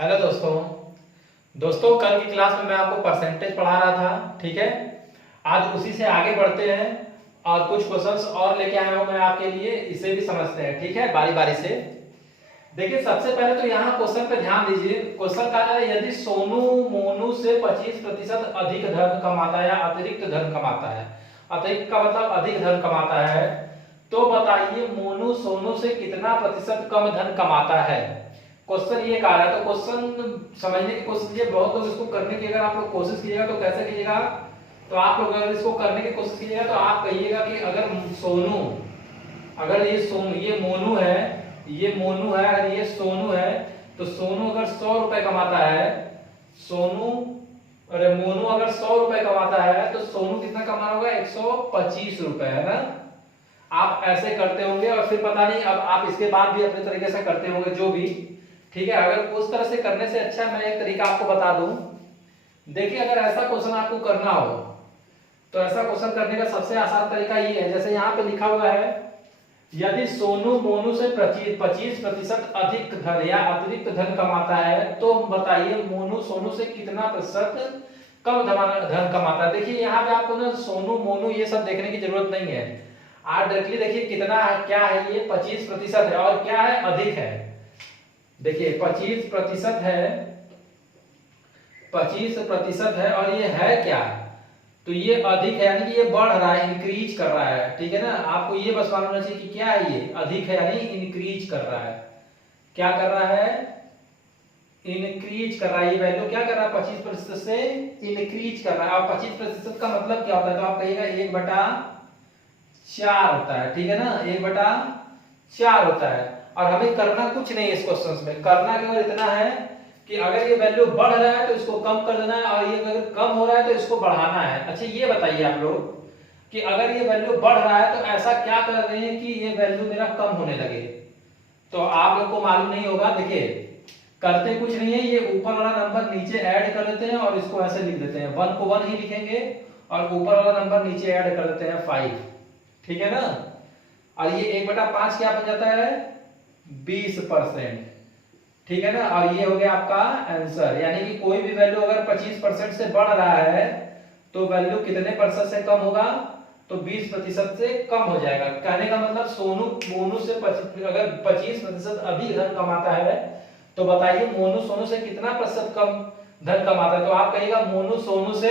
Hello दोस्तों। कल की क्लास में मैं आपको परसेंटेज पढ़ा रहा था, ठीक है। आज उसी से आगे बढ़ते हैं और कुछ क्वेश्चंस और लेके आया हूं मैं आपके लिए, इसे भी समझते हैं, ठीक है, बारी बारी से। देखिए सबसे पहले तो यहाँ क्वेश्चन पे ध्यान दीजिए। क्वेश्चन कहा है यदि सोनू मोनू से 25% अधिक धन कमाता है या अतिरिक्त धन कमाता है, अतिरिक्त का मतलब अधिक धन कमाता है, तो बताइए मोनू सोनू से कितना प्रतिशत कम धन कमाता है। क्वेश्चन ये कहा है, तो क्वेश्चन समझने की कोशिश कीजिए। बहुत लोग इसको करने की अगर आप लोग कोशिश कीजिएगा तो कैसे कीजिएगा, तो आप लोग अगर इसको करने की कोशिश कीजिएगा तो आप कहिएगा कि अगर सोनू, अगर ये मोनू है, ये मोनू है, अगर ये सोनू है, तो सोनू अगर 100 रुपए कमाता है, सोनू अरे मोनू अगर 100 रुपए कमाता है तो सोनू कितना कमा होगा, 125 रुपए, है ना। आप ऐसे करते होंगे और फिर पता नहीं अब आप इसके बाद भी अपने तरीके से करते होंगे, जो भी, ठीक है। अगर उस तरह से करने से अच्छा मैं एक तरीका आपको बता दूं। देखिए अगर ऐसा क्वेश्चन आपको करना हो तो ऐसा क्वेश्चन करने का सबसे आसान तरीका ये है, जैसे यहाँ पे लिखा हुआ है यदि सोनू मोनू से 25% अधिक धन या अतिरिक्त धन कमाता है तो बताइए मोनू सोनू से कितना प्रतिशत कम धन कमाता है। देखिए यहाँ पे आपको ना सोनू मोनू ये सब देखने की जरूरत नहीं है। आप डायरेक्टली देखिए कितना है, क्या है, ये 25% है और क्या है, अधिक है। देखिए 25% है, 25% है और ये है क्या, तो ये अधिक है, यानी कि ये बढ़ रहा है, इंक्रीज कर रहा है, ठीक है ना। आपको ये बस मालूम होना चाहिए कि क्या है, ये अधिक है यानी इंक्रीज कर रहा है। क्या कर रहा है, इंक्रीज कर रहा है। ये वैल्यू क्या कर रहा है, 25% से इंक्रीज कर रहा है। और 25% का मतलब क्या होता है, तो आप कहिएगा 1/4 होता है, ठीक है ना, 1/4 होता है। और हमें करना कुछ नहीं है इस क्वेश्चन में, करना केवल इतना है कि अगर ये वैल्यू बढ़ रहा है तो इसको कम कर देना है और ये अगर कम हो रहा है तो इसको बढ़ाना है। अच्छा ये बताइए आप लोग कि अगर ये वैल्यू बढ़ रहा है तो ऐसा क्या कर रहे हैं कि ये वैल्यू मेरा कम होने लगे, तो आप लोग को मालूम नहीं होगा। देखिए करते कुछ नहीं है, ये ऊपर वाला नंबर नीचे ऐड कर देते हैं और इसको ऐसे लिख देते हैं, 1 को 1 ही लिखेंगे और ऊपर वाला नंबर नीचे ऐड कर देते हैं 5, ठीक है ना। और ये 1/5 क्या बन जाता है, 20%, ठीक है ना। और ये हो गया आपका आंसर, यानी कि कोई भी वैल्यू अगर 25% से बढ़ रहा है तो वैल्यू कितने प्रतिशत से कम होगा, तो 20% से कम हो जाएगा। कहने का मतलब सोनू मोनू से अगर 25% अधिक धन कमाता है तो बताइए मोनू सोनू से कितना प्रतिशत कम धन कमाता है, तो आप कहिएगा मोनू सोनू से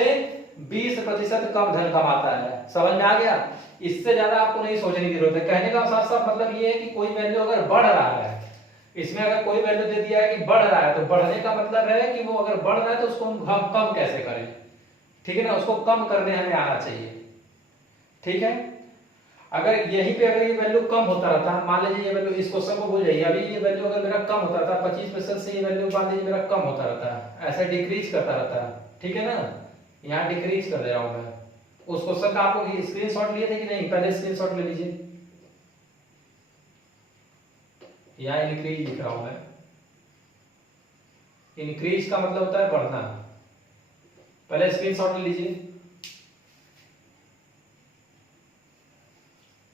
20% कम धन कमाता है। समझ में आ गया, इससे ज्यादा आपको नहीं सोचने की जरूरत है। कहने का साफ साफ मतलब ये है कि कोई वैल्यू अगर बढ़ रहा है, इसमें अगर कोई वैल्यू दे दिया है कि बढ़ रहा है, तो बढ़ने का मतलब है कि वो अगर बढ़ रहा है तो उसको हम कम कैसे करें, ठीक है ना, उसको कम करने हमें आना चाहिए, ठीक है। अगर यहीं पे अगर ये वैल्यू कम होता रहता, मान लीजिए ये वैल्यू, इस क्वेश्चन को भूल जाइए, अभी ये वैल्यू अगर मेरा कम होता था 25% से, ये वैल्यू मान लीजिए मेरा कम होता रहता, ऐसा डिक्रीज करता रहता, ठीक है ना। यहाँ डिक्रीज कर दे रहा हूं मैं। उस क्वेश्चन का आप लोग स्क्रीनशॉट लिए थे कि नहीं, पहले स्क्रीनशॉट ले लीजिए। यहाँ इंक्रीज लिख रहा हूं मैं, इंक्रीज का मतलब होता है बढ़ना। पहले स्क्रीनशॉट ले लीजिए,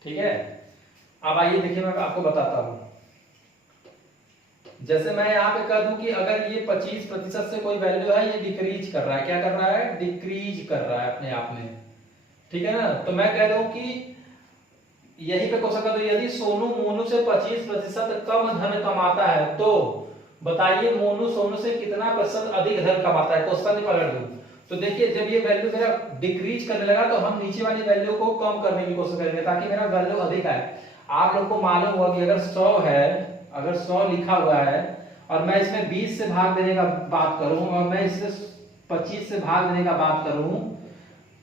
ठीक है। अब आइए देखिए मैं आपको बताता हूं। जैसे मैं यहाँ पे कह दूं कि अगर ये 25% से कोई वैल्यू है, ये डिक्रीज कर रहा है, क्या कर रहा है, डिक्रीज कर रहा है अपने आप में, ठीक है ना। तो मैं कह दूं कि यही पे क्वेश्चन कर दो, यदि सोनू मोनू से 25% कम धन कमाता है तो बताइए मोनू सोनू से कितना प्रतिशत अधिक धन कमाता है। क्वेश्चन पलट दूं तो देखिए जब ये वैल्यू मेरा डिक्रीज करने लगा तो हम नीचे वाली वैल्यू को कम करने की कोशिश करेंगे ताकि मेरा वैल्यू अधिक आए। आप लोग को मालूम होगा कि अगर 100 है, अगर 100 लिखा हुआ है और मैं इसमें 20 से भाग देने का बात करूं और मैं इससे 25 से भाग देने का बात करूं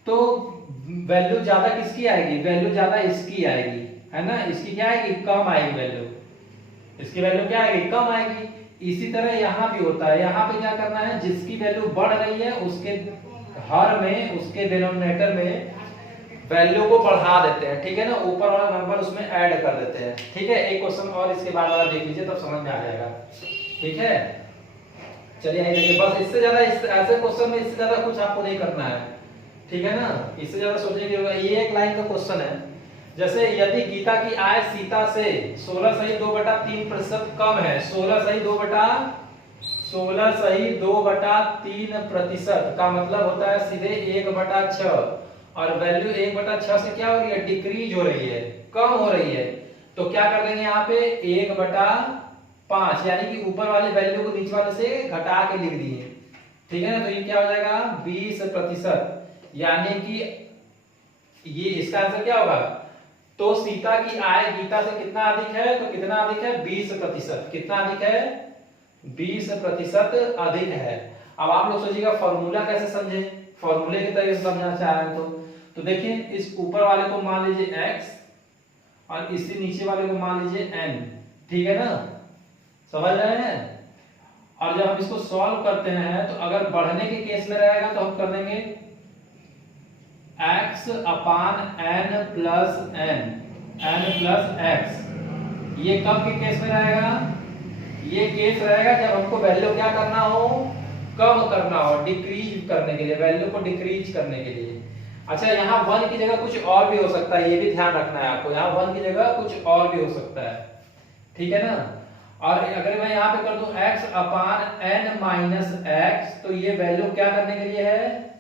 तो वैल्यू ज्यादा किसकी आएगी, वैल्यू ज्यादा इसकी आएगी, है ना। इसकी क्या आएगी, कम आएगी वैल्यू, इसकी वैल्यू क्या आएगी, कम आएगी। इसी तरह यहाँ भी होता है, यहाँ पे क्या करना है, जिसकी वैल्यू बढ़ रही है उसके हर में, उसके डिनोमिनेटर में वैल्यू को बढ़ा देते हैं, ठीक है ना, ऊपर वाला नंबर उसमें ऐड कर देते हैं, ठीक है। एक क्वेश्चन और इसके बाद वाला देख लीजिए तब समझ में आ जाएगा, ठीक है। चलिए आइए देखिए, बस इससे ज्यादा ऐसे क्वेश्चन में इससे ज्यादा कुछ आपको नहीं करना है, ठीक है ना, इससे ज्यादा सोचने की जरूरत। ये एक लाइन का क्वेश्चन है, जैसे यदि गीता की आय सीता से 16 सही 2/3% कम है, 16 सही 2/3 16 सही 2/3% का मतलब होता है सीधे 1/6, और वैल्यू 1/6 से क्या हो रही है, डिक्रीज हो रही है, कम हो रही है। तो क्या कर देंगे यहाँ पे 1/5, यानी कि ऊपर वाले वैल्यू को नीचे वाले से घटा के लिख दिए, ठीक है ना। तो ये क्या हो जाएगा 20%, यानी कि ये इसका आंसर क्या होगा, तो सीता की आय गीता से कितना अधिक है, तो कितना अधिक है 20%, कितना अधिक है 20% अधिक है। अब आप लोग सोचिएगा फॉर्मूला कैसे समझे, फॉर्मूले के तरीके से समझना चाह रहे हैं तो देखिए इस ऊपर वाले को मान लीजिए x और इससे नीचे वाले को मान लीजिए n, ठीक है ना, समझ रहे हैं। और जब हम इसको सॉल्व करते हैं तो अगर बढ़ने के केस में रहेगा तो हम कर देंगे x अपान n प्लस x। ये कब के केस में रहेगा, ये केस रहेगा जब हमको वैल्यू क्या करना हो, कम करना हो, डिक्रीज करने के लिए, वैल्यू को डिक्रीज करने के लिए। अच्छा यहाँ 1 की जगह कुछ और भी हो सकता है, ये भी ध्यान रखना है आपको, यहाँ 1 की जगह कुछ और भी हो सकता है, ठीक है ना। और अगर मैं यहाँ पे कर दूं x अपान n माइनस x, तो ये वैल्यू क्या करने के लिए है,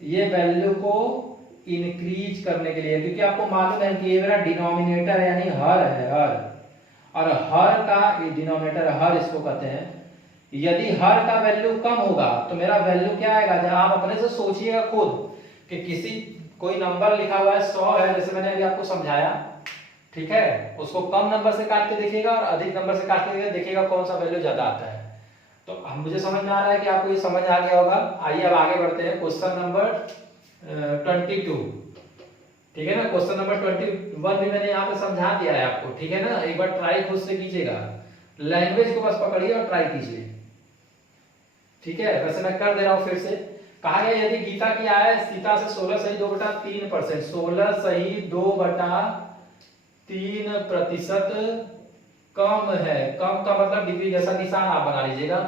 ये वैल्यू को इंक्रीज करने के लिए, क्योंकि आपको मालूम है कि ये मेरा डिनोमिनेटर है यानी हर है, हर, और हर का ये डिनोमिनेटर हर इसको कहते हैं। यदि हर का वैल्यू कम होगा तो मेरा वैल्यू क्या आएगा, जब आप अपने से सोचिएगा खुद कि किसी कोई नंबर लिखा हुआ है 100 है, जैसे मैंने अभी आपको समझाया, ठीक है, उसको कम नंबर से काट के देखिएगा और अधिक नंबर से काट के देखिएगा कौन सा वैल्यू ज्यादा आता है। तो हम मुझे समझ में आ रहा है कि आपको ये समझ आ गया होगा। आइए अब आगे बढ़ते हैं, क्वेश्चन नंबर 22, ठीक है ना। क्वेश्चन नंबर 21 भी मैंने यहाँ पे समझा दिया है आपको, ठीक है ना। एक बार ट्राई खुद से कीजिएगा, लैंग्वेज को बस पकड़िए और ट्राई कीजिए, ठीक है। वैसे मैं कर दे रहा हूं फिर से। कहा गया यदि गीता की आय सीता से 16 सही 2/3%, 16 सही 2/3% कम है, कम का मतलब डिग्री जैसा निशान आप बना लीजिएगा,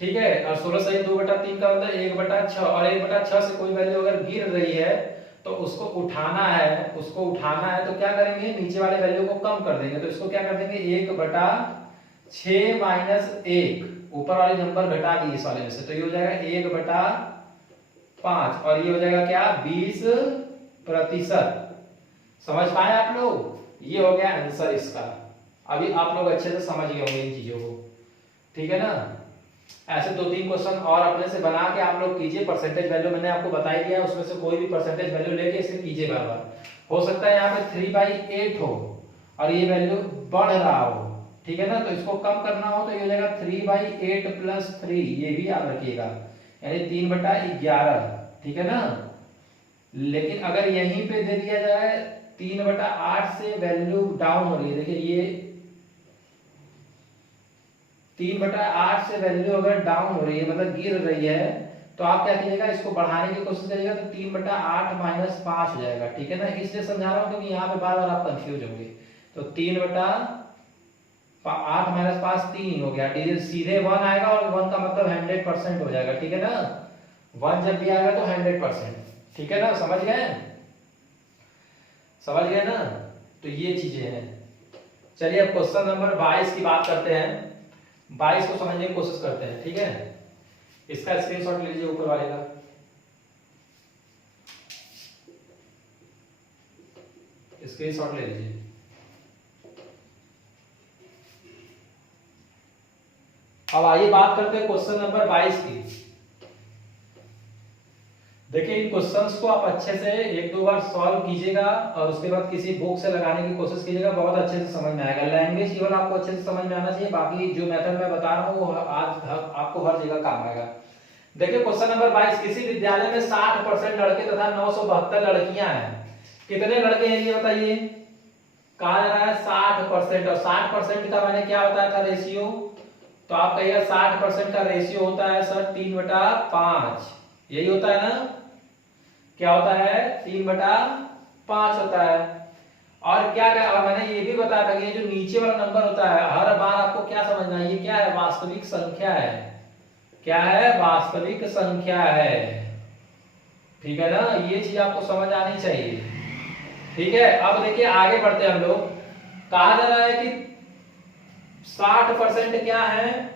ठीक है। और 16 सही 2/3 का मतलब 1/6, और 1/6 से कोई वैल्यू अगर गिर रही है तो उसको उठाना है, उसको उठाना है तो क्या करेंगे, नीचे वाले वैल्यू को कम कर देंगे। तो इसको क्या कर देंगे 1/6 माइनस 1, ऊपर वाले नंबर घटा दिए इस वाले में से, तो ये हो जाएगा 1/5, और ये हो जाएगा क्या 20%। समझ पाए आप लोग, ये हो गया आंसर इसका। अभी आप लोग अच्छे से समझ गए होंगे इन चीजों को, ठीक है ना। ऐसे 2-3 क्वेश्चन और अपने से बना के आप लोग कीजिए। परसेंटेज वैल्यू मैंने आपको बता ही दिया, उसमें से कोई भी परसेंटेज वैल्यू लेके इसे कीजिए बार बार। हो सकता है यहाँ पे 3/8 हो और ये वैल्यू बढ़ रहा हो, ठीक है ना, तो इसको कम करना हो तो ये हो जाएगा 3/8 प्लस 3, ये भी याद रखिएगा, यानी 3/11, ठीक है ना। लेकिन अगर यहीं पे दे दिया जाए 3/8 से वैल्यू डाउन हो रही है, देखिए ये 3/8 से वैल्यू अगर डाउन हो रही है मतलब गिर रही है, तो आप क्या कीजिएगा, इसको बढ़ाने की कोशिश करिएगा तो 3/8 माइनस 5 हो जाएगा, ठीक है ना। इसलिए समझा रहा हूं क्योंकि यहाँ पे बार बार आप कंफ्यूज होंगे। तो 3/8 माइनस 5 3 हो गया, सीधे 1 आएगा और 1 का मतलब 100% हो जाएगा, ठीक है ना। 1 जब भी आएगा तो 100%, ठीक है ना। समझ गए, समझ गए ना। तो ये चीजें हैं। चलिए अब क्वेश्चन नंबर 22 की बात करते हैं, 22 को समझने की कोशिश करते हैं, ठीक है। इसका स्क्रीनशॉट ले लीजिए ऊपर वाले का, स्क्रीनशॉट ले लीजिए। अब आइए बात करते हैं क्वेश्चन नंबर 22 की। देखिए इन क्वेश्चंस को आप अच्छे से 1-2 बार सॉल्व कीजिएगा और उसके बाद किसी बुक से लगाने की कोशिश कीजिएगा, बहुत अच्छे से समझ में आएगा। लैंग्वेज केवल आपको अच्छे से समझ में आना चाहिए, बाकी जो मेथड मैं बता रहा हूँ वो आज आपको हर जगह काम आएगा। देखिए क्वेश्चन नंबर 22, किसी विद्यालय में 60% लड़के तथा 972 लड़कियां हैं, कितने लड़के हैं ये बताइए। कहा जा रहा है 60%, और 60% का मैंने क्या बताया था रेशियो, तो आप कहिएगा 60% का रेशियो होता है सर 3/5, यही होता है ना, क्या होता है 3/5 होता है। और क्या क्या और मैंने ये भी बताया था कि ये जो नीचे वाला नंबर होता है हर बार आपको क्या समझना है, ये क्या है, वास्तविक संख्या है, क्या है, वास्तविक संख्या है, ठीक है ना। ये चीज आपको समझ आनी चाहिए, ठीक है। अब देखिए आगे बढ़ते हैं हम लोग। कहा जा रहा है कि 60% क्या है,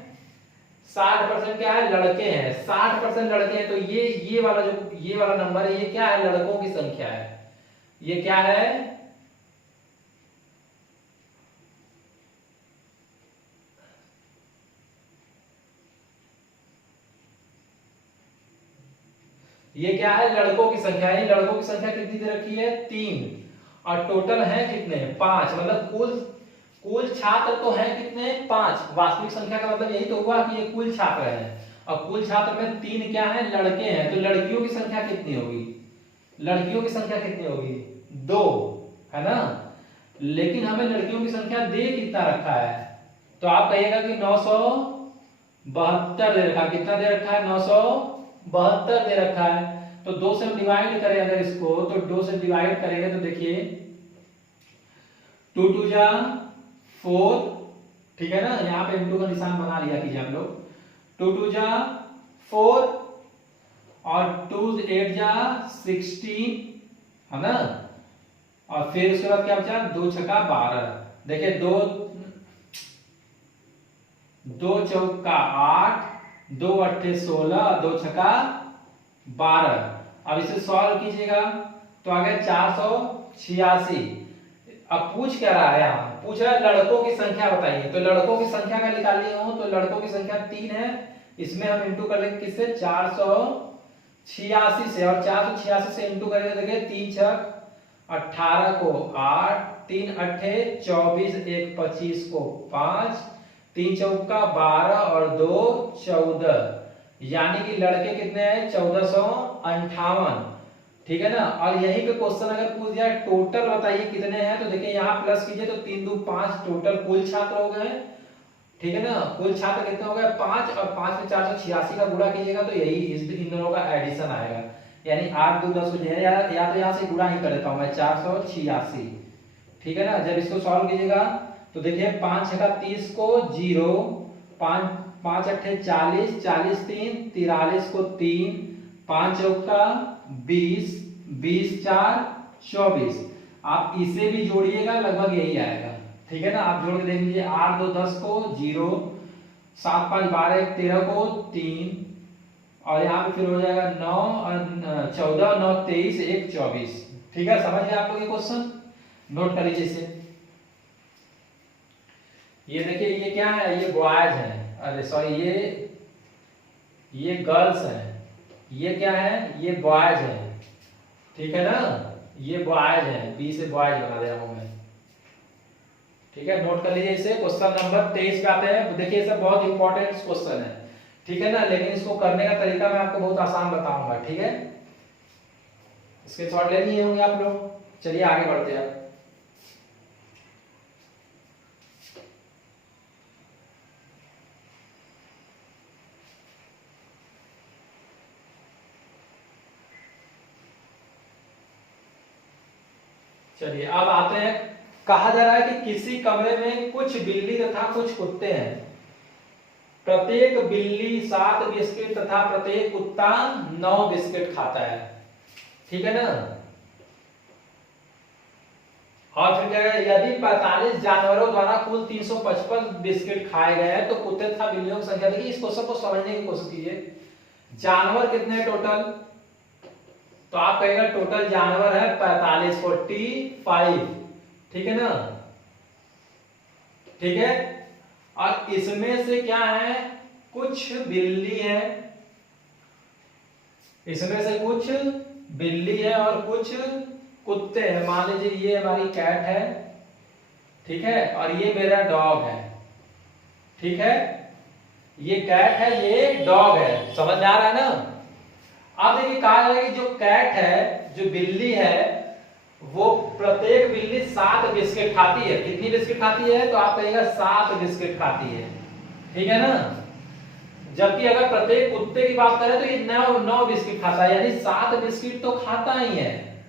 60% क्या है, लड़के हैं। 60% लड़के हैं, तो ये वाला जो ये वाला नंबर है, ये क्या है, लड़कों की संख्या है। ये क्या है, ये क्या है, लड़कों की संख्या है। लड़कों की संख्या कितनी दे रखी है, 3, और टोटल है कितने, 5। मतलब कुल कुल छात्र तो हैं कितने, 5। वास्तविक संख्या का मतलब यही तो हुआ कि ये कुल छात्र हैं, और कुल छात्र में 3 क्या है, लड़के हैं। तो लड़कियों की संख्या कितनी होगी, लड़कियों की संख्या कितनी होगी, 2, है ना। लेकिन हमें लड़कियों की संख्या दे कितना रखा है, तो आप कहिएगा कि 972 दे रखा। कितना दे रखा है, 972 दे रखा है। तो 2 से हम डिवाइड करें अगर इसको, तो 2 से डिवाइड करेंगे तो देखिए 2 2 जा 4, ठीक है ना। यहाँ पे इनटू का निशान बना लिया कीजिए आप लोग। 2 2 जा 4 और 2 8 जा 16, है ना। और फिर उसके बाद क्या बचा, 2 छक्का 12। देखिए 2 चौका 8, 2 अट्ठे 16, 2 छक्का 12। अब इसे सॉल्व कीजिएगा तो आ गया 486। अब पूछ क्या रहा है, यहाँ पूछ रहा है लड़कों की संख्या बताइए। तो लड़कों की संख्या का निकालनी हो तो लड़कों की संख्या 3 है, इसमें हम इंटू कर लेंगे किससे, 486 से। और 486 से इंटू करेंगे, देखिए 3 छक 18 को 8, 3 अट्ठे 24, 1 25 को 5, 3 चौका 12 और 2 14, यानी कि लड़के कितने हैं, 1458, ठीक है ना। और यही पे क्वेश्चन अगर पूछ दिया टोटल बताइए कितने हैं, तो देखिए यहाँ प्लस कीजिए तो 3 2 5 टोटल कुल छात्र हो गए, ठीक है ना। कुल छात्र कितने हो गए, 5, और 5 में 486 का गुणा कीजिएगा तो यही इन दोनों का एडिशन आएगा, यानी 8 2 10 हो जाएगा। या तो यहाँ से गुणा ही कर देता हूँ मैं, 486, ठीक है ना। जब इसको सॉल्व कीजिएगा तो देखिए 5 छक्का 30 को 0, 5 अट्ठे 40, 40 3 43 को 3, 5 चौका 20, 20 4 24। आप इसे भी जोड़िएगा लगभग यही आएगा, ठीक है ना। आप जोड़ के देख लीजिए, 8 2 10 को 0, 7 5 12 1 13 को 3, और यहाँ पे फिर हो जाएगा 9 और 14 9 23 1 24, ठीक है। समझ गए आप लोग ये क्वेश्चन, नोट कर लीजिए इसे। ये देखिए ये क्या है, ये बॉयज हैं, अरे सॉरी ये गर्ल्स हैं। ये क्या है, ये बॉयज हैं, ठीक है ना। ये बॉयज हैं, बी से बॉयज बना दे रहा हूं मैं, ठीक है। नोट कर लीजिए इसे। क्वेश्चन नंबर 23 पे आते हैं। देखिए ये सब बहुत इंपॉर्टेंट क्वेश्चन है, ठीक है ना। लेकिन इसको करने का तरीका मैं आपको बहुत आसान बताऊंगा, ठीक है। इसके शॉर्ट ले लिए होंगे आप लोग। चलिए आगे बढ़ते हैं। चलिए अब आते हैं। कहा जा रहा है कि किसी कमरे में कुछ बिल्ली तथा कुछ कुत्ते हैं। प्रत्येक बिल्ली 7 बिस्किट तथा प्रत्येक कुत्ता 9 बिस्किट खाता है, ठीक है ना। और फिर क्या है, यदि 45 जानवरों द्वारा कुल 355 बिस्किट खाए गए हैं तो कुत्ते तथा बिल्लियों की संख्या। देखिए इस क्वेश्चन को समझने की कोशिश कीजिए। जानवर कितने टोटल, तो आप कहेगा टोटल जानवर है 45 45, ठीक है ना, ठीक है। और इसमें से क्या है, कुछ बिल्ली है, इसमें से कुछ बिल्ली है और कुछ कुत्ते हैं। मान लीजिए ये हमारी कैट है, ठीक है, और ये मेरा डॉग है, ठीक है। ये कैट है, ये डॉग है, समझ में आ रहा है ना। अब देखिए कहा जा रहा है कि जो कैट है, जो बिल्ली है, वो प्रत्येक बिल्ली 7 बिस्किट खाती है। कितनी बिस्किट खाती है, तो आप कहिएगा 7 बिस्किट खाती है, ठीक है ना। जबकि अगर प्रत्येक कुत्ते की बात करें तो ये 9 बिस्किट खाता है, यानी 7 बिस्किट तो खाता ही है,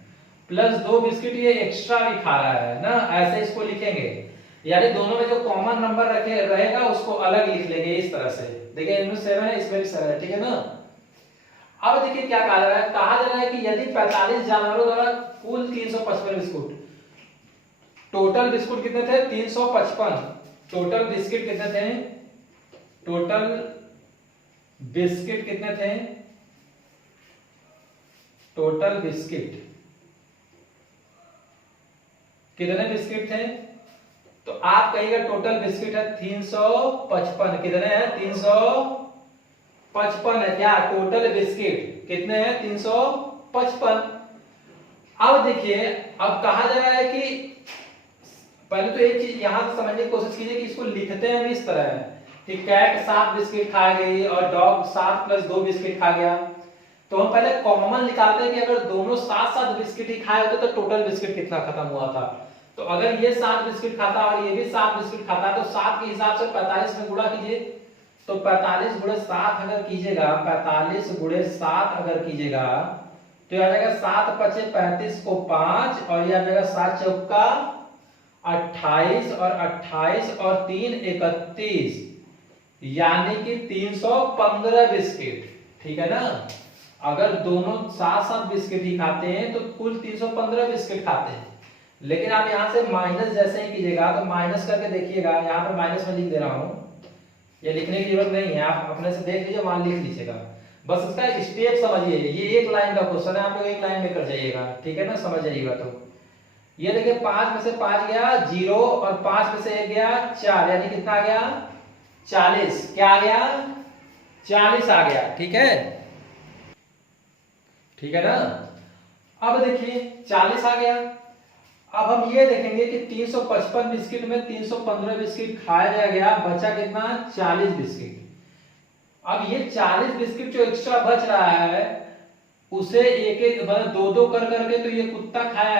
प्लस 2 बिस्किट ये एक्स्ट्रा भी खा रहा है ना। ऐसे इसको लिखेंगे, यानी दोनों में जो कॉमन नंबर रखे रहेगा उसको अलग लिख लेंगे इस तरह से। देखिए इनमें 7 है, इसमें भी 7 है, ठीक है ना। अब देखिए क्या कहा जा रहा है, कहा जा रहा है कि यदि 45 जानवरों द्वारा कुल 355 बिस्कुट, टोटल बिस्कुट कितने थे 355, टोटल बिस्किट कितने थे, टोटल बिस्किट कितने थे, टोटल बिस्किट कितने बिस्किट थे, तो आप कहिएगा टोटल बिस्किट है 355। कितने हैं, 355 है क्या, टोटल बिस्किट कितने हैं, 355। अब देखिए, अब कहा जा रहा है कि पहले तो एक चीज यहां से समझने की कोशिश कीजिए कि इसको लिखते हैं इस तरह कि कैट 7 बिस्किट खा गई और डॉग 7 + 2 बिस्किट खा गया। तो हम पहले कॉमन निकालते हैं कि अगर दोनों 7-7 बिस्किट ही खाए होते तो टोटल बिस्किट कितना खत्म हुआ था। तो अगर ये 7 बिस्किट खाता और ये भी 7 बिस्किट खाता तो 7 के हिसाब से 45 में गुणा कीजिए। तो 45 × 7 अगर कीजिएगा, 45 × 7 अगर कीजिएगा तो आ जाएगा 7 × 5 = 35 को 5 और ये आ जाएगा 7 चौका 28 और 28 और 3 31, यानी कि 315 बिस्किट। ठीक है ना, अगर दोनों 7-7 बिस्किट ही खाते हैं तो कुल 315 बिस्किट खाते हैं। लेकिन आप यहां से माइनस जैसे ही कीजिएगा तो माइनस करके देखिएगा, यहां पे माइनस में लिख दे रहा हूं, ये लिखने की जरूरत नहीं है, आप अपने से देख लीजिए, वहां लिख लीजिएगा। बस इसका स्टेप समझिए, ये एक लाइन का क्वेश्चन है, आप लोग एक लाइन में कर जाइएगा। ठीक है ना, समझ जाइएगा। तो ये देखिए 5 में से 5 गया 0 और 5 में से 1 गया 4, यानी कितना आ गया, 40। क्या आ गया, 40 आ गया। ठीक है, ठीक है ना। अब देखिए 40 आ गया। अब हम ये देखेंगे कि 355 बिस्किट में 315 बिस्किट खाया गया, बचा कितना, 40 बिस्किट। अब ये 40 बिस्किट जो एक्स्ट्रा बच रहा है उसे एक एक मतलब 2-2 कर करके तो ये कुत्ता खाया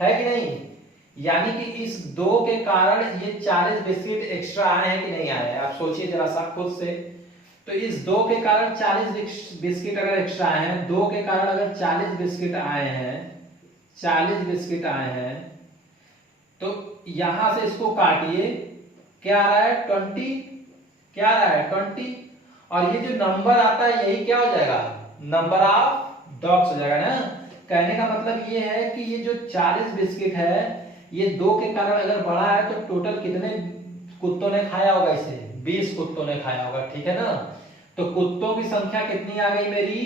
है कि नहीं, यानी कि इस 2 के कारण ये 40 बिस्किट एक्स्ट्रा आए हैं कि नहीं आए हैं, आप सोचिए जरा सा खुद से। तो इस 2 के कारण 40 बिस्किट अगर एक्स्ट्रा आए हैं, 2 के कारण अगर 40 बिस्किट आए हैं, 40 बिस्किट आए हैं, तो यहां से इसको काटिए, क्या आ रहा है, 20। क्या आ रहा है, 20। और ये जो नंबर आता है यही क्या हो जाएगा, नंबर ऑफ डॉग्स हो जाएगा ना। कहने का मतलब ये है कि ये जो 40 बिस्किट है ये 2 के कारण अगर बढ़ा है तो टोटल कितने कुत्तों ने खाया होगा, इसे 20 कुत्तों ने खाया होगा। ठीक है ना, तो कुत्तों की संख्या कितनी आ गई मेरी,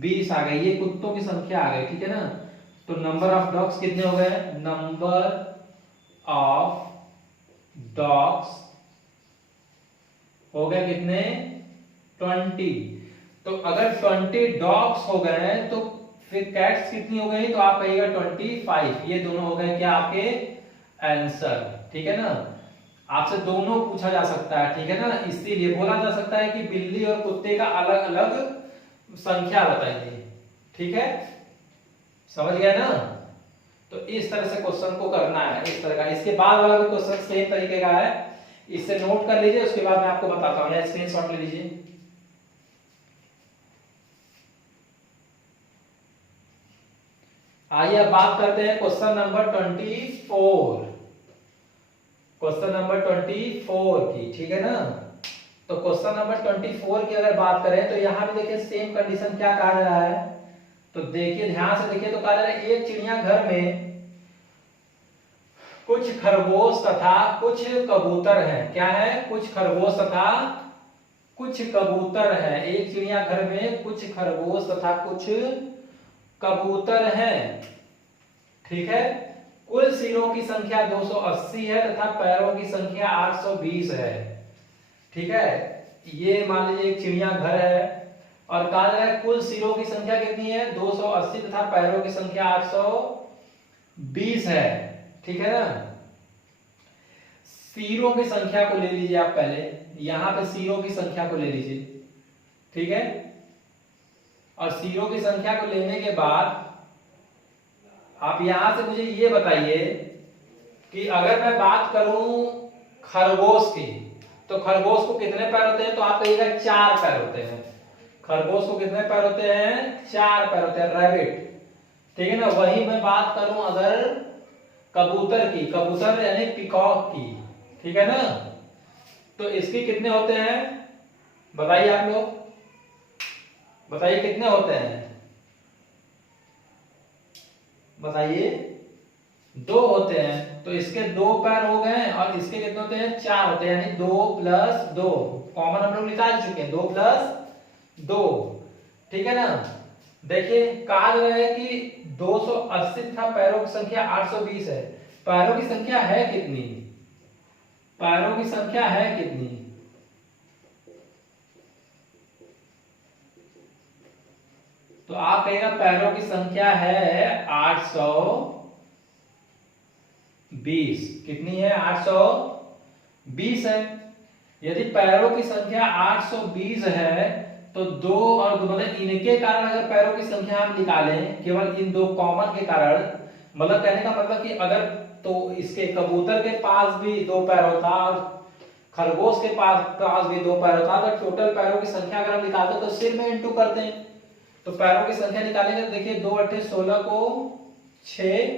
20 आ गई, ये कुत्तों की संख्या आ गई। ठीक है ना, तो नंबर ऑफ डॉग्स कितने हो गए, नंबर ऑफ डॉग्स हो गए कितने, 20। तो अगर 20 डॉग्स हो गए तो फिर कैट्स कितनी हो गई, तो आप कहिएगा 25। ये दोनों हो गए क्या आपके आंसर। ठीक है ना, आपसे दोनों पूछा जा सकता है। ठीक है ना, इसीलिए बोला जा सकता है कि बिल्ली और कुत्ते का अलग अलग संख्या बताइए। ठीक है, समझ गया ना। तो इस तरह से क्वेश्चन को करना है, इस तरह का। इसके बाद वाला भी क्वेश्चन सेम तरीके का है, इससे नोट कर लीजिए, उसके बाद मैं आपको बताता हूं, या स्क्रीनशॉट ले लीजिए। आइए अब बात करते हैं क्वेश्चन नंबर 24, क्वेश्चन नंबर 24 की। ठीक है ना, तो क्वेश्चन नंबर 24 की अगर बात करें तो यहां भी देखिए सेम कंडीशन क्या कहा जा रहा है, तो देखिए ध्यान से देखिए। तो कहा जा रहा है एक चिड़ियाघर में कुछ खरगोश तथा कुछ कबूतर हैं। क्या है, कुछ खरगोश तथा कुछ कबूतर हैं। एक चिड़ियाघर में कुछ खरगोश तथा कुछ कबूतर हैं। ठीक है, कुल सिरों की संख्या 280 है तथा पैरों की संख्या 820 है। ठीक है, ये मान लीजिए एक चिड़ियाघर है और कहा जा रहा है कुल सिरों की संख्या कितनी है, 280 तथा पैरों की संख्या 820 है। ठीक है ना, सिरों की संख्या को ले लीजिए आप पहले, यहां पे सिरों की संख्या को ले लीजिए। ठीक है, और सिरों की संख्या को लेने के बाद आप यहां से मुझे ये बताइए कि अगर मैं बात करूं खरगोश की, तो खरगोश को कितने पैर होते हैं, तो आप कहिएगा 4 पैर होते हैं। खरगोश को कितने पैर होते हैं, 4 पैर होते हैं, रैबिट। ठीक है ना, वही मैं बात करूं अगर कबूतर की, कबूतर यानी पिकॉक की। ठीक है ना, तो इसकी कितने होते हैं बताइए, आप लोग बताइए कितने होते हैं, बताइए। 2 होते हैं, तो इसके 2 पैर हो गए और इसके कितने होते हैं, 4 होते हैं, यानी 2 + 2 कॉमन हम लोग निकाल चुके हैं, 2 + 2। ठीक है ना। देखिए कहा जा रहा है कि 280 था, पैरों की संख्या 820 है। पैरों की संख्या है कितनी? पैरों की संख्या है कितनी? तो आप कहेगा पैरों की संख्या है 820। कितनी है? 820 है। यदि पैरों की संख्या 820 है तो 2 और 2 मतलब इनके कारण अगर पैरों की संख्या हम निकालें, केवल इन दो कॉमन के कारण, मतलब कहने का मतलब कि अगर तो इसके कबूतर के पास भी 2 पैर होता और खरगोश के पास भी 2 पैर होता, तो टोटल पैरों की संख्या अगर हम निकालते तो सिर में इंटू करते हैं। तो पैरों की संख्या निकालेंगे तो देखिए 2 8 16 को 6,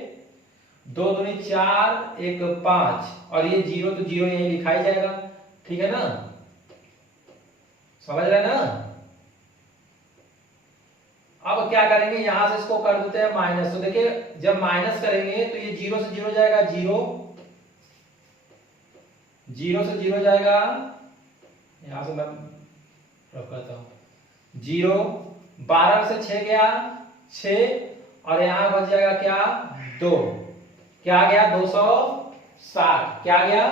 2 दूनी 4, 1 5, और ये 0 तो 0 यही लिखा ही जाएगा। ठीक है ना, समझ रहे हैं ना। अब क्या करेंगे, यहां से इसको कर देते हैं माइनस। तो देखिए जब माइनस करेंगे तो ये 0 से 0 जाएगा, 0 0 से 0 जाएगा, यहां से मैं रखता हूं 0, 12 से 6 गया 6, और यहां बच जाएगा क्या 2, क्या आ गया 260, क्या आ गया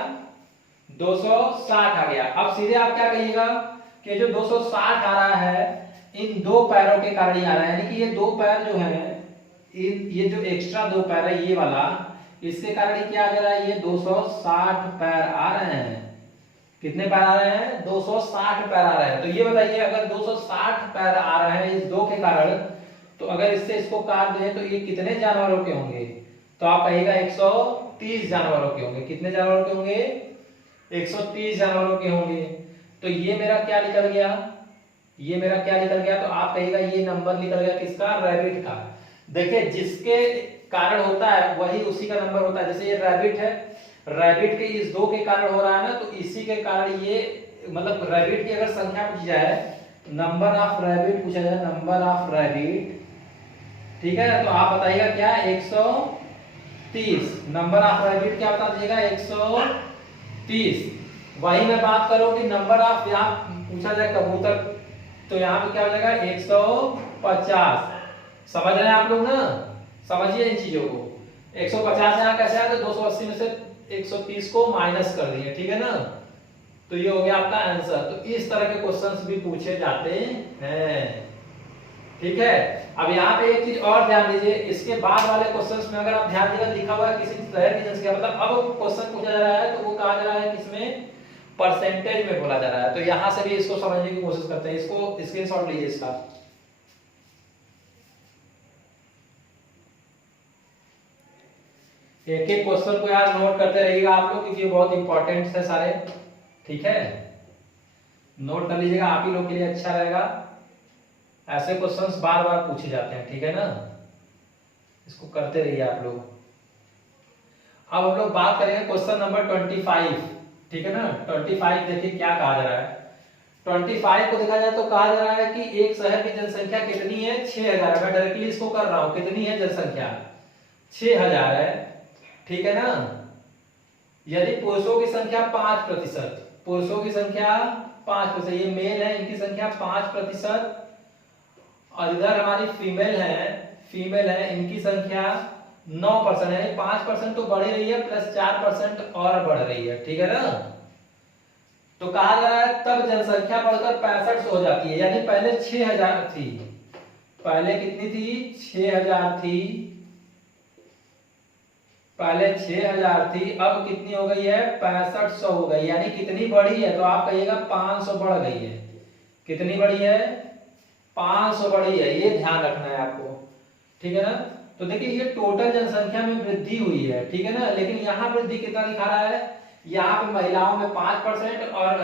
260 आ गया। अब सीधे आप क्या कहिएगा कि जो 260 आ रहा है इन 2 पैरों के कारण ही आ रहा है, यानी कि ये 2 पैर जो है, ये जो एक्स्ट्रा 2 पैर है ये वाला, इसके कारण ही क्या आ जा रहा है, ये 260 पैर आ रहे हैं। कितने पैर आ रहे हैं? 260 पैर आ रहे हैं। तो ये बताइए अगर 260 पैर आ रहे हैं इस 2 के कारण, तो अगर इससे इसको काट दें तो ये कितने जानवरों के होंगे? तो आप कहिएगा 130 जानवरों के होंगे। कितने जानवरों के होंगे? 130 जानवरों के होंगे। तो ये मेरा क्या निकल गया? ये मेरा क्या निकल गया? तो आप कहिएगा ये नंबर निकल गया किसका? रैबिट का। देखिए जिसके कारण होता है वही उसी का नंबर होता है। जैसे ये रैबिट है, रैबिट के इस 2 के कारण हो रहा है ना, तो इसी के कारण ये, मतलब रैबिट की अगर संख्या पूछी जाए, नंबर ऑफ रैबिट पूछा जाए, नंबर ऑफ रैबिट, ठीक है, तो आप बताइएगा क्या? 130। नंबर ऑफ रैबिट क्या बता दीजिएगा? 130। वही मैं बात करूं कि नंबर ऑफ, यहाँ पूछा जाए कबूतर, तो यहाँ पे क्या हो जाएगा? 150। समझ रहे हैं आप लोग ना? समझिए इन चीजों को। 150 यहाँ कैसे आया? तो 280 में से 130 को माइनस कर दिए। ठीक है ना, तो ये हो गया आपका आंसर। तो इस तरह के क्वेश्चंस भी पूछे जाते हैं। ठीक है, अब यहाँ पे एक चीज और ध्यान दीजिए, इसके बाद वाले क्वेश्चंस में अगर आप ध्यान दीजिएगा, लिखा हुआ है किसी शहर की जनसंख्या, मतलब अब क्वेश्चन पूछा जा रहा है तो वो कहा जा रहा है किसमें? परसेंटेज में बोला जा रहा है। तो यहां से भी इसको समझने की कोशिश करते हैं। इसको स्क्रीनशॉट लीजिए इसका। एक एक क्वेश्चन को यार नोट करते रहिएगा आप लोग, क्योंकि बहुत इंपॉर्टेंट है सारे। ठीक है, नोट कर लीजिएगा, आप ही लोग के लिए अच्छा रहेगा। ऐसे क्वेश्चंस बार बार पूछे जाते हैं। ठीक है ना, इसको करते रहिए आप लोग। अब हम लोग बात करेंगे क्वेश्चन नंबर 25। ठीक है ना, 25 देखिए क्या कहा जा रहा है। 25 को देखा जाए तो कहा जा रहा है कि एक शहर की जनसंख्या कितनी है? 6000। मैं डायरेक्टली इसको कर रहा हूं, कितनी है जनसंख्या? 6000 है। ठीक है ना, यदि पुरुषों की संख्या 5%, पुरुषों की संख्या 5%, ये मेल है, इनकी संख्या 5%, और इधर हमारी फीमेल है, इनकी संख्या 9%, यानी 5% तो बढ़ रही है, प्लस 4% और बढ़ रही है। ठीक है ना, तो कहा जा रहा है तब जनसंख्या बढ़कर 65 हो जाती है। यानी पहले 6000 थी, पहले कितनी थी? 6000 थी, पहले 6000 थी, अब कितनी हो गई है? 6500 हो गई। यानी कितनी बढ़ी है? तो आप कहिएगा 500 बढ़ गई है। कितनी बढ़ी है? 500 बढ़ी है। ये ध्यान रखना है आपको। ठीक है ना, तो देखिए ये टोटल जनसंख्या में वृद्धि हुई है। ठीक है ना, लेकिन यहाँ वृद्धि कितना दिखा रहा है? यहाँ पे महिलाओं में 5% और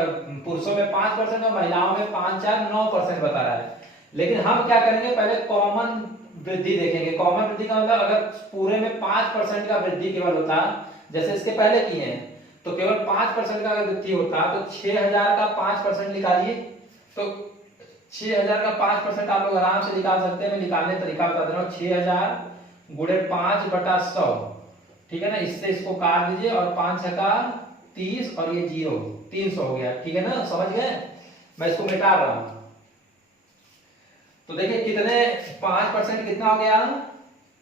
पुरुषों में 5% और महिलाओं में 5 4 9% बता रहा है। लेकिन हम क्या करेंगे, पहले कॉमन वृद्धि देखेंगे। कॉमन वृद्धि का मतलब अगर पूरे में 5% का वृद्धि केवल होता, जैसे इसके पहले किए हैं, तो केवल 5% का अगर वृद्धि होता तो 6000 का 5% निकालिए, तो 6000 का 5% आप लोग आराम से निकाल सकते हैं। मैं निकालने का तरीका बता दे रहा हूँ। 6000 गुणे 5/100। ठीक है ना, इससे इसको काट दीजिए, और 5 छका 30 और ये 0 300 हो गया। ठीक है ना, समझ गए? मैं इसको मिटा रहा हूं। तो देखिए कितने 5% कितना हो गया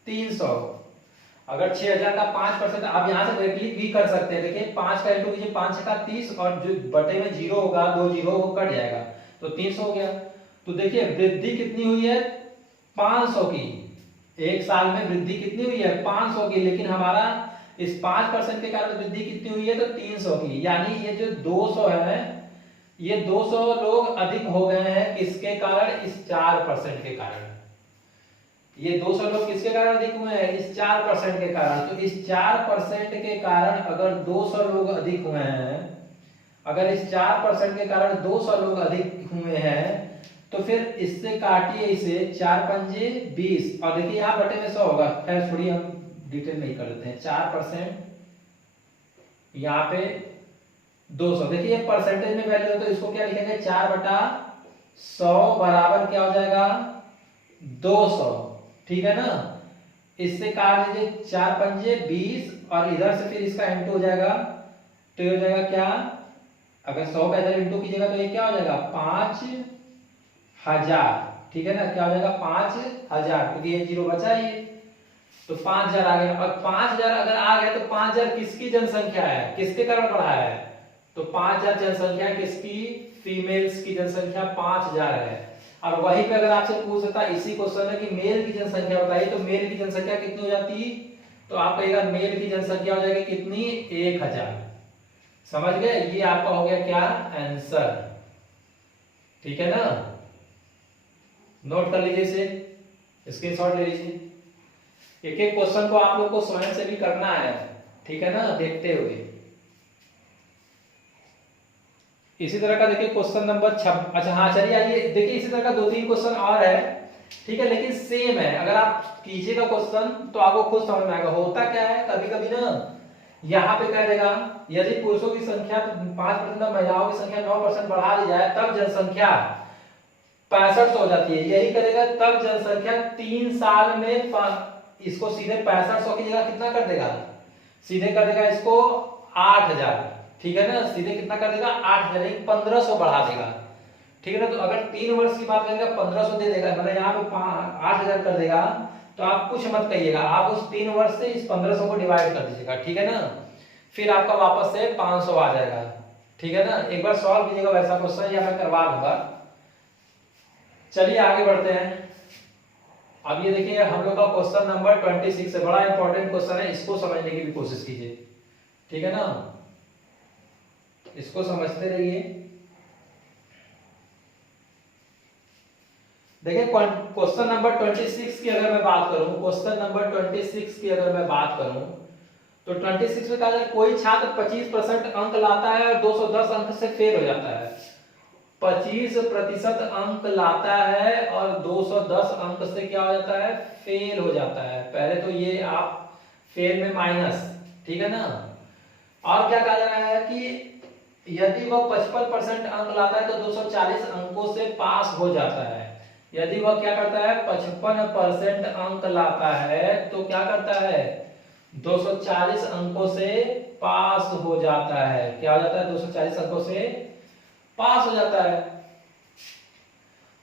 300। अगर 6000 का 5% आप यहाँ से डायरेक्टली भी कर सकते हैं। देखिए 5 का इंटू कीजिए, 5 का 30 और जो बटे में जीरो होगा, 2 जीरो वो कट जाएगा तो 300 हो गया। तो देखिए वृद्धि कितनी हुई है 500 की। एक साल में वृद्धि कितनी हुई है 500 की, लेकिन हमारा इस 5% के कारण वृद्धि कितनी हुई है तो 300 की। यानी ये जो 200 है, ये 200 लोग अधिक हो गए हैं किसके कारण, इस 4% के कारण। ये 200 लोग किसके कारण अधिक हुए हैं, इस 4% के कारण। तो इस 4% के कारण अगर 200 लोग अधिक हुए हैं, अगर इस 4% के कारण 200 लोग अधिक हुए हैं, तो फिर इससे काटिए इसे, 4 पंजे 20 और देखिए यहाँ बटे में 100 होगा। खैर छोड़िए, हम डिटेल नहीं कर देते हैं। 4% यहाँ पे 200, देखिए ये परसेंटेज में वैल्यू है तो इसको क्या लिखेंगे 4/100 बराबर क्या हो जाएगा 200। ठीक है ना। इससे काट दीजिए, 4 पंजे 20 और इधर से फिर इसका इंटू हो जाएगा, तो ये हो जाएगा क्या, अगर 100 का इधर इंटू कीजिएगा तो ये क्या हो जाएगा 5000। ठीक है ना, क्या हो जाएगा 5000, क्योंकि ये जीरो बचा ही, तो 5000 आ गया। और 5000 अगर आ गया तो 5000 किसकी जनसंख्या है, किसके कारण बढ़ा है, तो 5000 जनसंख्या किसकी, फीमेल्स की जनसंख्या 5000 है। और वहीं पे अगर आपसे पूछ सकता है इसी क्वेश्चन में कि मेल की जनसंख्या बताइए, तो मेल की जनसंख्या कितनी हो जाती, तो आप कहिएगा मेल की जनसंख्या हो जाएगी कितनी 1000। समझ गए, ये आपका हो गया क्या आंसर। ठीक है ना, नोट कर लीजिए इसे, स्क्रीनशॉट ले लीजिए। एक एक क्वेश्चन को आप लोग को स्वयं से भी करना है। ठीक है ना, देखते हुए। इसी तरह का देखिए क्वेश्चन नंबर अच्छा हाँ चलिए आइए देखिए, इसी तरह का 2-3 क्वेश्चन और है। ठीक है, लेकिन सेम है। अगर आप कीजिएगा क्वेश्चन तो आपको खुद समझ में आएगा। होता क्या है कभी कभी ना, यहाँ पे कह देगा यदि पुरुषों की संख्या 5% महिलाओं की संख्या 9% बढ़ा दी जाए तब जनसंख्या 6500 हो जाती है। यही करेगा तब जनसंख्या 3 साल में इसको सीधे 6500 की जगह कितना कर देगा, सीधे कर देगा इसको 8000। ठीक है ना, सीधे कितना कर देगा 8000, 1500 बढ़ा देगा। ठीक है ना, तो अगर 3 वर्ष की बात करेंगे 1500 दे देगा, मतलब यहाँ पे 8000 कर देगा, तो आप कुछ मत कहिएगा, आप उस 3 वर्ष से इस 1500 को डिवाइड कर दीजिएगा। ठीक है ना, फिर आपका वापस से 500 आ जाएगा। ठीक है ना, एक बार सॉल्व कीजिएगा वैसा क्वेश्चन, या मैं करवा दूंगा। चलिए आगे बढ़ते हैं। अब ये देखिए हम लोग का क्वेश्चन नंबर 26 है, बड़ा इंपॉर्टेंट क्वेश्चन है, इसको समझने की भी कोशिश कीजिए। ठीक है ना, इसको समझते रहिए। देखिए क्वेश्चन नंबर 26 की अगर मैं बात करूं, क्वेश्चन नंबर 26 की अगर मैं बात करूं, तो 26 में कहा जाए कोई छात्र 25% अंक लाता है और 210 अंक से फेल हो जाता है। 25% अंक लाता है और 210 अंक से क्या हो जाता है, फेल हो जाता है। पहले तो ये आप फेल में माइनस। ठीक है ना, और क्या कहा जा रहा है कि यदि वह 55% अंक लाता है तो 240 अंकों से पास हो जाता है। यदि वह क्या करता है 55% अंक लाता है तो क्या करता है 240 अंकों से पास हो जाता है। क्या हो जाता है 240 अंकों से पास हो जाता है।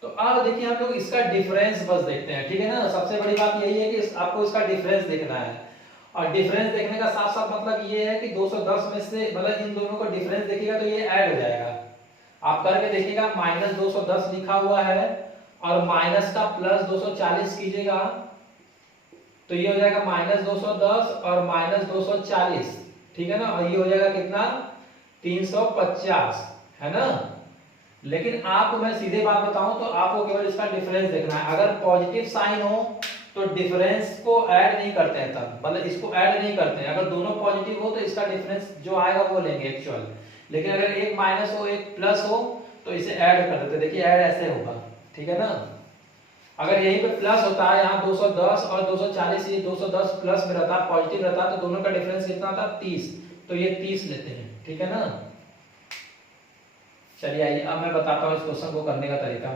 तो अब देखिए हम लोग इसका डिफरेंस बस देखते हैं। ठीक है ना, सबसे बड़ी बात यही है कि आपको इसका डिफरेंस देखना है। और डिफरेंस देखने का साफ साफ मतलब ये है कि 210 में से मतलब इन दोनों को डिफरेंस देखिएगा तो ये ऐड हो जाएगा। आप करके देखिएगा, -210 लिखा हुआ है और माइनस का प्लस 240 कीजिएगा तो ये हो जाएगा -210 और -240। ठीक है ना, और ये हो जाएगा कितना 350, है ना। लेकिन आपको मैं सीधे बात बताऊं तो आपको केवल इसका डिफरेंस देखना है। अगर पॉजिटिव साइन हो तो डिफरेंस को ऐड नहीं करते हैं, तब मतलब इसको ऐड नहीं करते हैं। अगर दोनों पॉजिटिव हो तो इसका डिफरेंस जो आएगा वो लेंगे एक्चुअल। लेकिन अगर एक माइनस हो एक प्लस हो तो इसे ऐड कर देते। देखिए ऐड ऐसे होगा। ठीक है ना, अगर यहीं पे प्लस होता है, यहाँ 210 और 240, ये 210 प्लस में रहता, पॉजिटिव रहता, तो दोनों का डिफरेंस कितना था 30, तो ये 30 लेते हैं। ठीक है ना, चलिए आइए अब मैं बताता हूँ इस क्वेश्चन को करने का तरीका।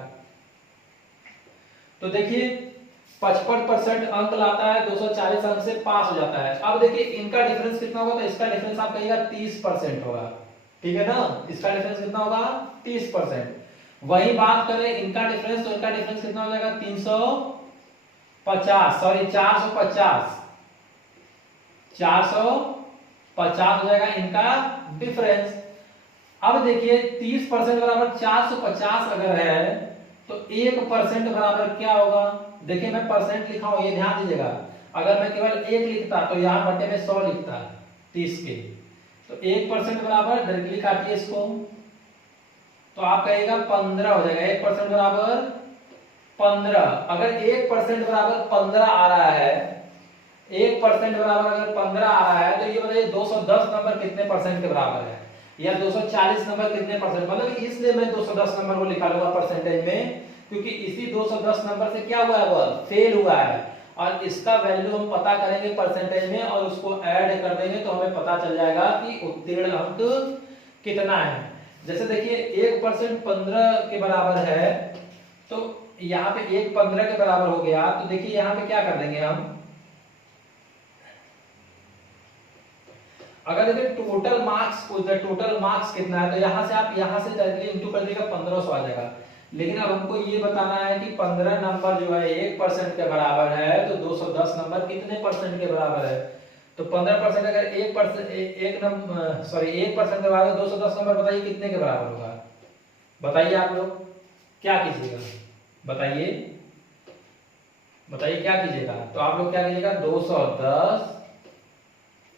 तो देखिए 55% अंक लाता है, 240 अंक से पास हो जाता है। अब देखिए इनका डिफरेंस कितना होगा, तो इसका डिफरेंस आप कहिएगा 30% होगा। ठीक है ना, इसका डिफरेंस कितना होगा 30%। वही बात करें इनका डिफरेंस, तो इनका डिफरेंस कितना हो जाएगा 350, सॉरी 450, 450 हो जाएगा इनका डिफरेंस। अब देखिए 30% बराबर 450 अगर है तो 1% बराबर क्या होगा। देखिए मैं परसेंट लिखा हूं, ये ध्यान दीजिएगा। अगर मैं केवल 1 लिखता तो यहां बटे में 100 लिखता 30 के, तो 1% बराबर डायरेक्टली काटिए इसको, तो आप कहेगा 15 हो जाएगा। 1% बराबर 15। अगर 1% बराबर 15 आ रहा है, 1% बराबर अगर 15 आ रहा है, तो ये बताइए 210 नंबर कितने परसेंट के बराबर है, या 240 नंबर कितने परसेंट। मतलब इसलिए मैं 210 नंबर को निकालूंगा परसेंटेज में, क्योंकि इसी 210 नंबर से क्या हुआ है, वह फेल हुआ है। और इसका वैल्यू हम पता करेंगे परसेंटेज में और उसको ऐड कर देंगे तो हमें पता चल जाएगा कि उत्तीर्ण अंक कितना है। जैसे देखिए 1% 15 के बराबर है, तो यहाँ पे 1 15 के बराबर हो गया, तो देखिए यहाँ पे क्या कर देंगे हम, अगर देखिए टोटल मार्क्स पूछते हैं, टोटल मार्क्स कितना है, तो यहाँ से आप यहाँ से डायरेक्टली इंटू कर देगा 1500 आ जाएगा। लेकिन अब हमको ये बताना है कि 15 नंबर जो है 1% के बराबर है, तो 210 नंबर कितने परसेंट के बराबर है। तो 15% अगर 1% 1% के बराबर 210 नंबर, बताइए कितने के बराबर होगा। बताइए आप लोग क्या कीजिएगा, बताइए बताइए क्या कीजिएगा। तो आप लोग क्या कीजिएगा, 210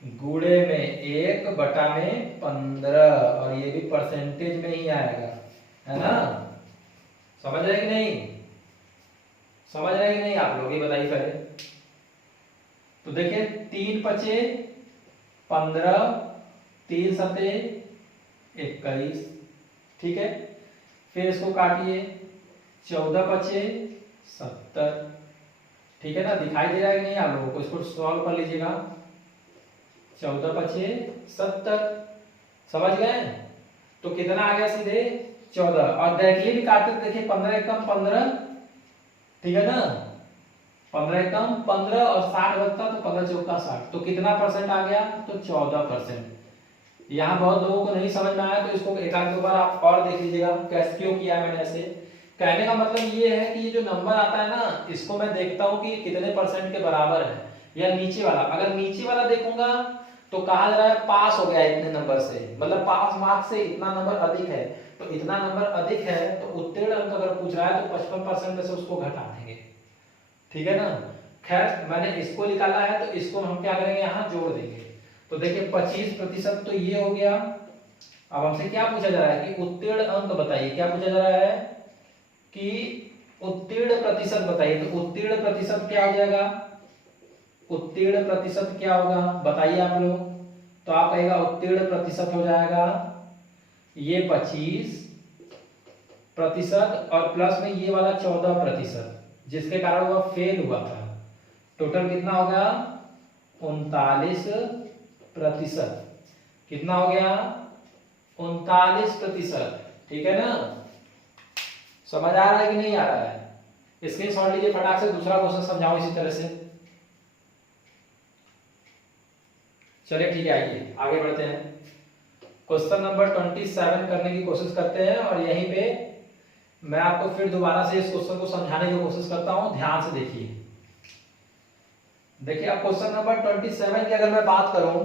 गुणे में 1 बटा में 15, और ये भी परसेंटेज में ही आएगा, है ना। समझ रहे कि नहीं, समझ रहे कि नहीं आप लोग, ये बताइए पहले। तो देखिए 3 पचे 15, 3 सते 21, ठीक है। फिर इसको काटिए, 14 पचे 70, ठीक है ना। दिखाई दे रहा है कि नहीं आप लोगों को, इसको सॉल्व कर लीजिएगा। 14 पचे 70, समझ गए। तो कितना आ गया, सीधे 14। और डायरेक्टली भी काटते देखिए 15 एकम 15, ठीक है ना। 15 एकम 15 और 60 बचता तो 15 चौका 60, तो कितना परसेंट आ गया, तो 14%। यहाँ बहुत लोगों को नहीं समझ में आया, तो इसको एक आध दो बार आप और देख लीजिएगा कैसे क्यों किया है मैंने ऐसे। कहने का मतलब ये है कि ये जो नंबर आता है ना, इसको मैं देखता हूँ कि कितने परसेंट के बराबर है, या नीचे वाला। अगर नीचे वाला देखूंगा तो कहा जा रहा है पास हो गया इतने नंबर से, मतलब पास मार्क्स से इतना नंबर अधिक है, तो इतना नंबर अधिक है तो उत्तीर्ण अंक अगर पूछ रहा है तो 55% में से उसको घटा देंगे, ठीक है ना। खैर मैंने इसको निकाला है, तो इसको हम क्या करेंगे, यहाँ जोड़ देंगे। तो देखिए 25% तो ये हो गया। अब हमसे क्या पूछा जा रहा है कि उत्तीर्ण अंक बताइए, क्या पूछा जा रहा है कि उत्तीर्ण प्रतिशत बताइए। तो उत्तीर्ण प्रतिशत क्या हो जाएगा, उत्तीर्ण प्रतिशत क्या होगा बताइए आप लोग। तो आप कहेगा उत्तीर्ण प्रतिशत हो जाएगा ये 25% और प्लस में ये वाला 14%, जिसके कारण वह फेल हुआ था। टोटल कितना होगा 39%। कितना हो गया 39%, ठीक है ना। समझ आ रहा है कि नहीं आ रहा है, स्क्रीनशॉट लीजिए फटाक से। दूसरा क्वेश्चन समझाओ इसी तरह से। चलिए ठीक है, आइए आगे बढ़ते हैं। क्वेश्चन नंबर 27 करने की कोशिश करते हैं, और यहीं पे मैं आपको फिर दोबारा से इस क्वेश्चन को समझाने की कोशिश करता हूं, ध्यान से देखिए। देखिए अब क्वेश्चन नंबर 27 की अगर मैं बात करूं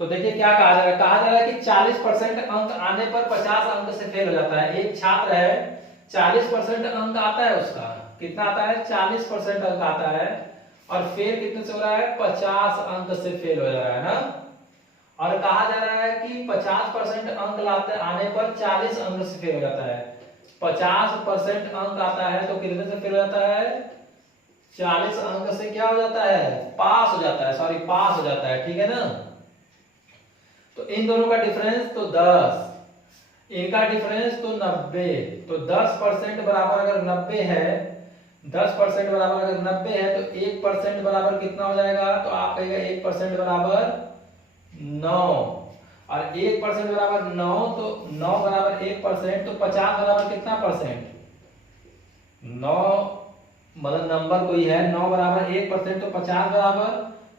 तो देखिए क्या कहा जा रहा है। कहा जा रहा है कि 40% अंक आने पर 50 अंक से फेल हो जाता है। एक छात्र है 40% अंक आता है, उसका कितना आता है 40% अंक आता है, और फेल कितने से हो रहा है 50 अंक से फेल हो जा रहा है ना। और कहा जा रहा है कि 50% अंक लाते आने पर 40 अंक से फेल हो जाता है। 50% अंक आता है तो कितने से फेल हो जाता है 40 अंक से क्या हो जाता है पास हो जाता है, सॉरी पास हो जाता है, ठीक है ना। तो इन दोनों का डिफरेंस तो 10, इनका डिफरेंस तो 90। तो 10% बराबर अगर 90 है, 10% बराबर अगर 90 है तो 1% बराबर कितना हो जाएगा। तो आप कहेगा 1% बराबर 9, और 1% बराबर 9, तो 9 बराबर 1%, तो 50 बराबर कितना परसेंट 9, मतलब नंबर कोई है 9 बराबर 1%, तो 50 बराबर।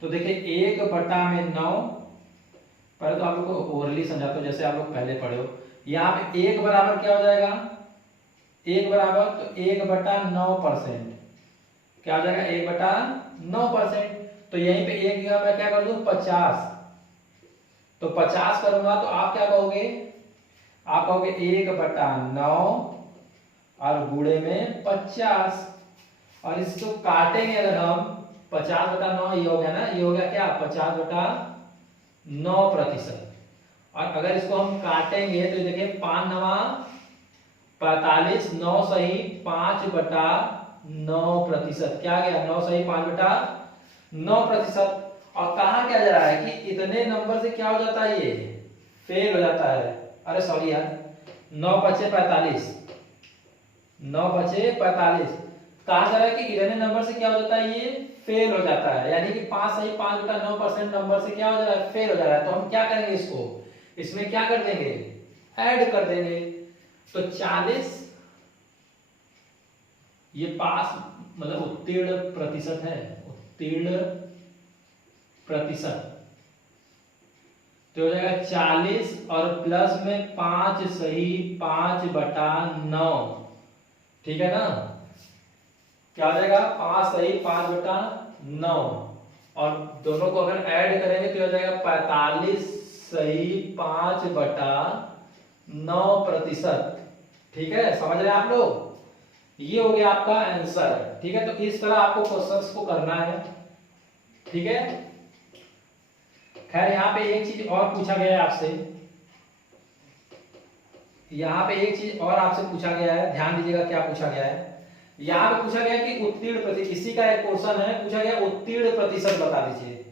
तो देखिए 1/9, पहले तो आप लोग को ओरली समझाता हूं जैसे आप लोग पहले पढ़े हो। यहाँ पे 1 बराबर क्या हो जाएगा 1 बराबर तो 1/9%, क्या हो जाएगा 1/9%। तो यहीं पे 1 जगह मैं क्या कर दूं 50, तो 50 करूंगा तो आप क्या कहोगे, आप कहोगे 1/9 और गुणे में 50, और इसको काटेंगे अगर हम 50/9, ये हो गया ना, ये हो गया क्या 50/9%। और अगर इसको हम काटेंगे तो देखिए 5 9 45, 9 सही 5/9%, क्या गया 9 सही 5/9%। और कहा क्या जा रहा है कि इतने नंबर से क्या हो जाता है, ये फेल हो जाता है। अरे सॉरी यार, 9 बचे 45, 9 बचे 45, कहा जा रहा है कि इतने नंबर से क्या हो जाता है, ये फेल हो जाता है, यानी कि 5 सही 5/9% नंबर से क्या हो जा रहा है, फेल हो जा रहा है। तो हम क्या करेंगे, इसको इसमें क्या कर देंगे, ऐड कर देंगे। तो 40 ये पास मतलब उत्तीर्ण प्रतिशत है, उत्तीर्ण प्रतिशत, तो हो जाएगा 40 और प्लस में 5 सही 5/9, ठीक है ना, क्या हो जाएगा 5 सही 5/9, और दोनों को अगर ऐड करेंगे तो हो जाएगा 45 सही 5/9%, ठीक है, समझ रहे हैं आप लोग, ये हो गया आपका आंसर, ठीक है। तो इस तरह आपको क्वेश्चंस को करना है, ठीक है। खैर यहाँ पे एक चीज और पूछा गया है आपसे, यहाँ पे एक चीज और आपसे पूछा गया है, ध्यान दीजिएगा क्या पूछा गया है। यहाँ पे पूछा गया कि उत्तीर्ण प्रतिशत, इसी का एक पोर्शन है, पूछा गया उत्तीर्ण प्रतिशत बता दीजिए,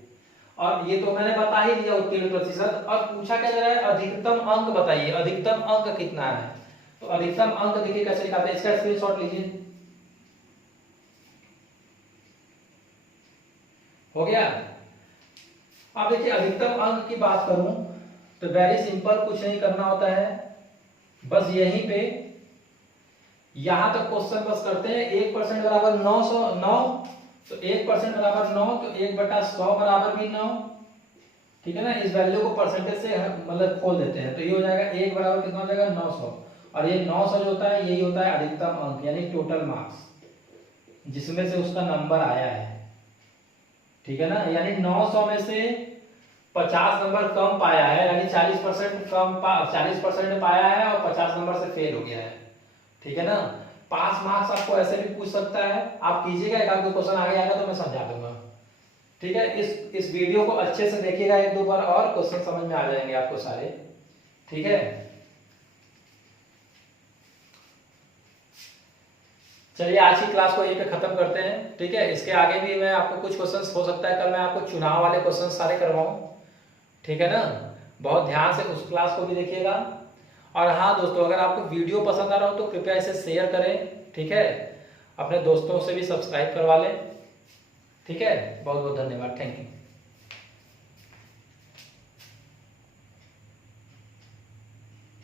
और ये तो मैंने बता ही दिया उत्तीर्ण प्रतिशत। और पूछा क्या जा रहा है, अधिकतम अंक बताइए, अधिकतम अंक कितना है। तो अधिकतम अंक देखिए कैसे निकालते हैं, इसका स्क्रीनशॉट लीजिए, हो गया। अब देखिए अधिकतम अंक की बात करूं तो वेरी सिंपल, कुछ नहीं करना होता है, बस यहीं पे यहां तक क्वेश्चन बस करते हैं। 1% बराबर 909, तो 1% बराबर 9, तो 1/100 बराबर भी 9, ठीक है ना। इस वैल्यू को परसेंटेज से मतलब खोल देते हैं, तो ये हो जाएगा 1 बराबर कितना हो जाएगा 900, और ये 900 जो होता है यही होता है अधिकतम अंक, यानी टोटल मार्क्स जिसमें से उसका नंबर आया है, ठीक है ना। यानी 900 में से 50 नंबर कम पाया है, यानी 40% कम 40% पाया है और 50 नंबर से फेल हो गया है, ठीक है ना। पास मार्क्स आपको ऐसे भी पूछ सकता है, आप कीजिएगा, एक आध क्वेश्चन आगे आएगा तो मैं समझा दूंगा, ठीक है। इस वीडियो को अच्छे से देखिएगा एक दो बार और क्वेश्चन समझ में आ जाएंगे आपको सारे, ठीक है। चलिए आज की क्लास को यहीं पे खत्म करते हैं, ठीक है। इसके आगे भी मैं आपको कुछ क्वेश्चंस हो सकता है कल मैं आपको चुनाव वाले क्वेश्चन सारे करवाऊं, ठीक है ना। बहुत ध्यान से उस क्लास को भी देखिएगा। और हाँ दोस्तों, अगर आपको वीडियो पसंद आ रहा हो तो कृपया इसे शेयर करें, ठीक है। अपने दोस्तों से भी सब्सक्राइब करवा लें, ठीक है। बहुत बहुत धन्यवाद, थैंक यू।